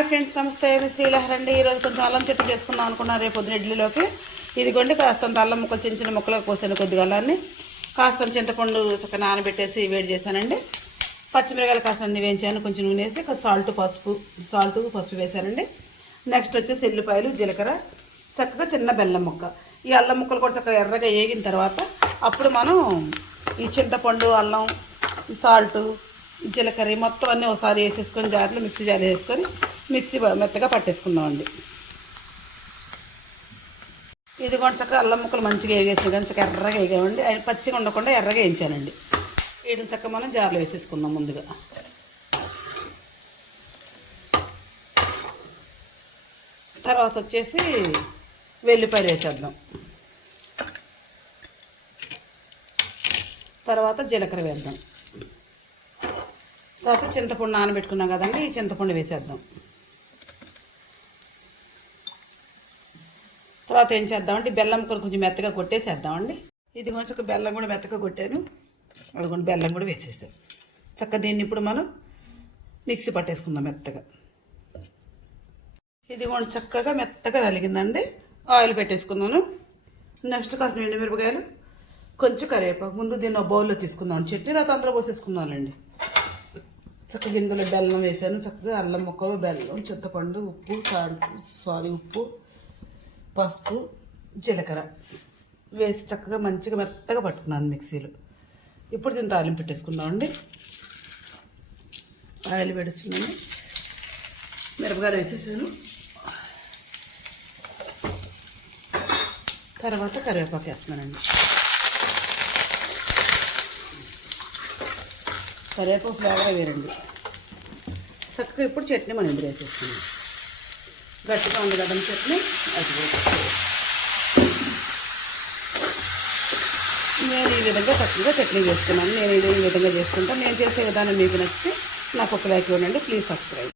Hi friends, నమస్తే. శ్రీలహరి అండి. ఈరోజు కొంచెం అల్లం చట్నీ చేసుకుందాం అనుకున్నాను రేపు పొద్దున ఇడ్లీలోకి. ఇదిగోండి కాస్తంత అల్లం ముక్కలు చిన్న చిన్న ముక్కలు కోసాను, కొద్దిగా అల్లాన్ని కాస్తంత చింతపండు చక్కగా నానబెట్టేసి వేడి చేశానండి. పచ్చిమిరకాయలు కాస్త అన్ని వేయించాను, కొంచెం నూనె వేసి సాల్ట్ పసుపు వేసానండి. నెక్స్ట్ వచ్చేసి ఎల్లిపాయలు, జీలకర్ర, చక్కగా చిన్న బెల్లం ముక్క. ఈ అల్లం ముక్కలు కూడా చక్కగా ఎర్రగా వేగిన తర్వాత అప్పుడు మనం ఈ చింతపండు, అల్లం, సాల్ట్, జీలకర్ర మొత్తం అన్నీ ఒకసారి వేసేసుకొని జార్లో మిక్సీ జార్ వేసుకొని మిక్సీ మెత్తగా పట్టేసుకుందామండి. ఇది కూడా చక్కగా అల్లం ముక్కలు మంచిగా వేగేసినాయి కానీ చక్కగా ఎర్రగా వేగామండి. ఆయన పచ్చిగా ఉండకుండా ఎర్రగా వేయించానండి. వీటిని చక్కగా మనం జార్లో వేసేసుకుందాం. ముందుగా తర్వాత వచ్చేసి వెల్లిపాయలు వేసేద్దాం. తర్వాత జీలకర్ర వేద్దాం. తర్వాత చింతపండు నానబెట్టుకున్నాం కదండి, ఈ చింతపండు వేసేద్దాం. తర్వాత ఏం చేద్దామంటే బెల్లం ముక్కలు కొంచెం మెత్తగా కొట్టేసేద్దామండి. ఇది కొంచెం బెల్లం కూడా మెత్తగా కొట్టాను, అదిగోండి బెల్లం కూడా వేసేసాం. చక్కగా దీన్ని ఇప్పుడు మనం మిక్సీ పట్టేసుకుందాం మెత్తగా. ఇది కొంచెం చక్కగా మెత్తగా నలిగిందండి. ఆయిల్ పెట్టేసుకున్నాను. నెక్స్ట్ కాస్త ఎండుమిరపకాయలు, కొంచెం కరివేపాకు. ముందు దీన్ని బౌల్లో తీసుకుందాం చట్నీ, తర్వాత అందులో పోసేసుకుందానండి. చక్కగా ఇందులో బెల్లం వేసాను. చక్కగా అల్లం ముక్కలు, బెల్లం, చింతపండు, ఉప్పు, పసుపు, జీలకర్ర వేసి చక్కగా మంచిగా మెత్తగా పట్టుకున్నాను మిక్సీలో. ఇప్పుడు దీన్ని తాలింపు పెట్టేసుకుందామండి. ఆయిల్ పెట్టొచ్చిందండి, మిరపకాయలు వేసేసాను. తర్వాత కరివేపాకు వేస్తున్నానండి. కరివేపాకు ఫ్లేవర్ వేరండి. చక్కగా ఇప్పుడు చట్నీ మనం ఇందులో వేసేస్తున్నాం. గట్టిగా ఉంది కదండి చట్నీ, అది నేను ఈ విధంగా చక్కగా చట్నీ చేసుకున్నాను. నేను ఈ విధంగా చేసుకుంటాను. నేను చేసే విధానం మీకు నచ్చితే నాకు ఒక లైక్ ఇవ్వండి. Please subscribe.